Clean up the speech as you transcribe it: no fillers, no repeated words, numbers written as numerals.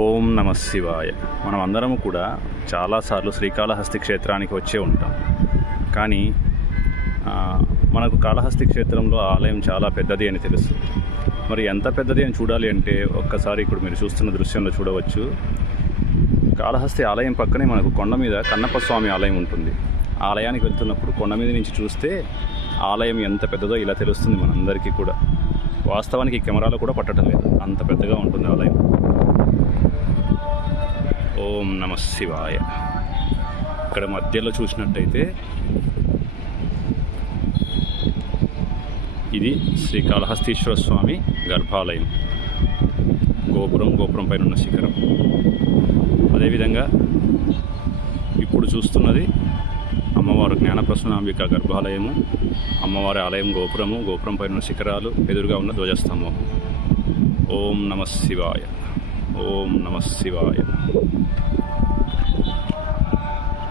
ఓం నమ శివాయ. మనం అందరము కూడా చాలాసార్లు శ్రీకాళహస్తి క్షేత్రానికి వచ్చే ఉంటాం. కానీ మనకు కాళహస్తి క్షేత్రంలో ఆలయం చాలా పెద్దది అని తెలుసు. మరి ఎంత పెద్దది అని చూడాలి అంటే ఒక్కసారి ఇప్పుడు మీరు చూస్తున్న దృశ్యంలో చూడవచ్చు. కాళహస్తి ఆలయం పక్కనే మనకు కొండ మీద కన్నప్ప స్వామి ఆలయం ఉంటుంది. ఆలయానికి వెళ్తున్నప్పుడు కొండ మీద నుంచి చూస్తే ఆలయం ఎంత పెద్దదో ఇలా తెలుస్తుంది మనందరికీ కూడా. వాస్తవానికి కెమెరాలో కూడా పట్టడం లేదు, అంత పెద్దగా ఉంటుంది ఆలయం. ఓం నమ శివాయ. ఇక్కడ మధ్యలో చూసినట్టయితే ఇది శ్రీకాళహస్తీశ్వర స్వామి గర్భాలయం. గోపురం పైన ఉన్న శిఖరం. అదేవిధంగా ఇప్పుడు చూస్తున్నది అమ్మవారు జ్ఞానప్రసూనాంబిక గర్భాలయము, అమ్మవారి ఆలయం గోపురం పైన ఉన్న శిఖరాలు, ఎదురుగా ఉన్న ధ్వజస్తంభం. ఓం నమ శివాయ. ఓం నమ శివాయ.